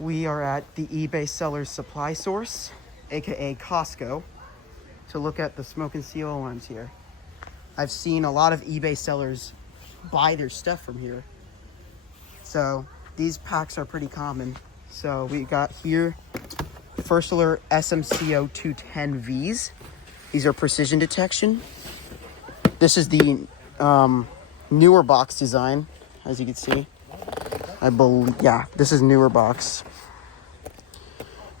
We are at the eBay Sellers Supply Source, aka Costco, to look at the smoke and seal alarms here. I've seen a lot of eBay sellers buy their stuff from here. So these packs are pretty common. So we got here First Alert SMCO 210Vs. These are precision detection. This is the newer box design, as you can see. I believe, yeah, this is newer box.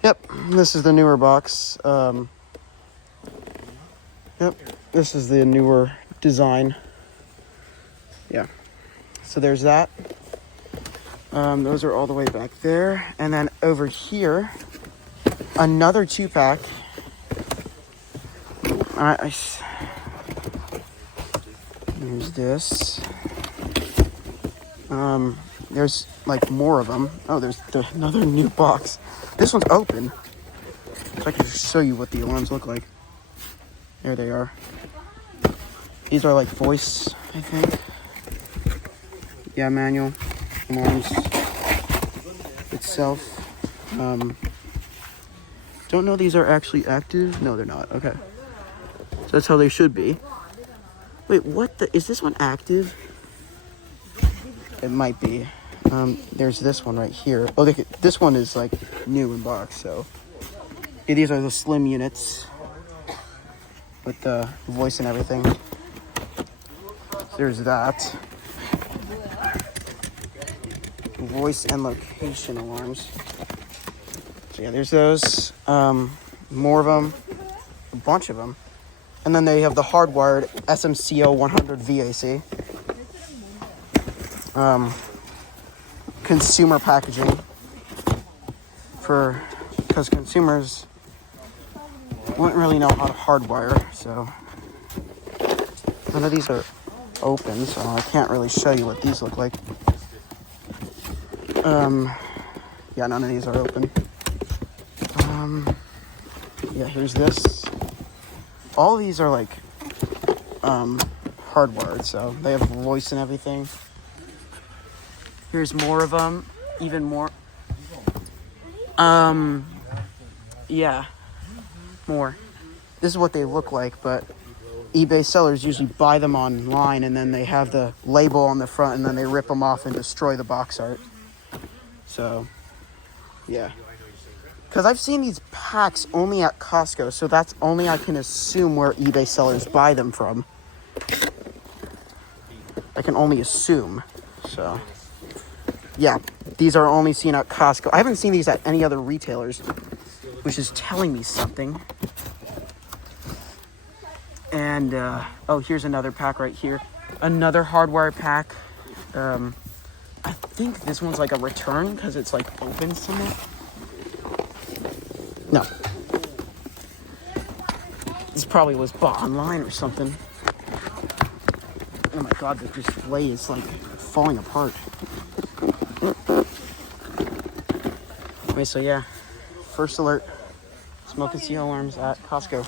Yep, this is the newer box. Yep, this is the newer design. Yeah, so there's that. Those are all the way back there. And then over here, another 2-pack. Here's this. There's like more of them. Oh, there's another new box. This one's open. So I can just show you what the alarms look like. There they are. These are like voice, I think. Yeah, manual alarms itself. Don't know these are actually active. No, they're not. Okay. So that's how they should be. Wait, what the? Is this one active? It might be. There's this one right here. Oh, this one is like new in box. So yeah, these are the slim units with the voice and everything. There's that. Voice and location alarms. So yeah, there's those. More of them. A bunch of them. And then they have the hardwired SMCO 100 VAC. Consumer packaging. Because consumers wouldn't really know how to hardwire, so none of these are open, so I can't really show you what these look like. Yeah, none of these are open. Yeah, here's this. All of these are like hardwired, so they have voice and everything. Here's more of them, even more. Yeah, more. This is what they look like, but eBay sellers usually buy them online and then they have the label on the front and then they rip them off and destroy the box art. So, yeah. Because I've seen these packs only at Costco, so that's only I can assume where eBay sellers buy them from. I can only assume, so. Yeah, these are only seen at Costco. I haven't seen these at any other retailers, which is telling me something. And, oh, here's another pack right here. Another hardwire pack. I think this one's like a return because it's like open somewhere. No. This probably was bought online or something. Oh my god, the display is like falling apart. Anyway, so yeah. First Alert smoke and seal alarms at Costco.